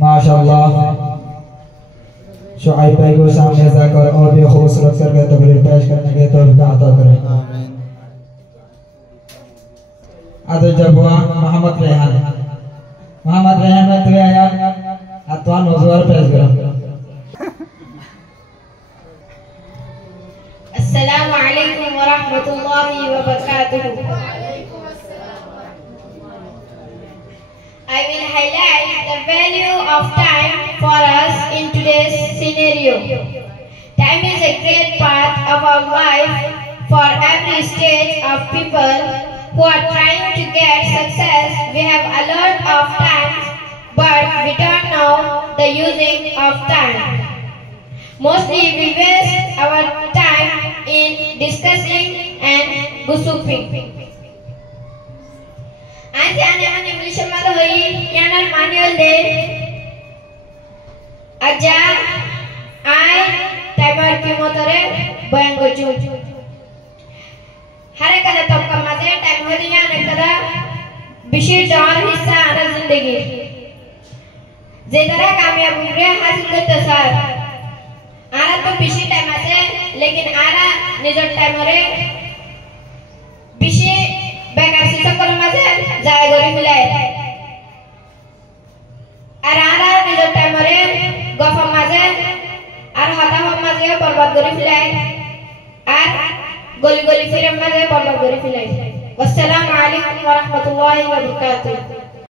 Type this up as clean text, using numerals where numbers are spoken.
माशाअल्लाह शुआइब भाई को सामने जाकर और भी खूबसूरत करके तकरीर पेश करने के तौफीक अता करें। आदर जबवा मोहम्मद रेहान तो यार अतवान हुजूर पेश करो। अस्सलामु अलैकुम व रहमतुल्लाहि व बरकातुहू। I will highlight the value of time for us in today's scenario. Time is a great part of our life for every stage of people who are trying to get success. We have a lot of time, but we don't know the using of time. Mostly we waste our time in discussing and gossiping. आज आने English में तो वही याना मान्युअल दे आजा आय timer की मोटरे बयांगो जू हरे कला तब का मजे टाइम हो दिया ने कदा विशेष और हिस्सा आना जिंदगी जेदरा कामयाब हुए हासिल करते सार आरा तो विशेष टाइम आते लेकिन आरा निजर टाइम रे विशेष बेकार सी सकल मजे जाए गरी मिलाए आरा निजर टाइम रे गफा मजे आर हाथा हम मजे बर्बाद गरी मिलाए आर गोली गोली फिर मजे बर्बाद गरी मिलाए। वस्सलामु अलैकुम व रहमतुल्लाहि व बरकातुहू।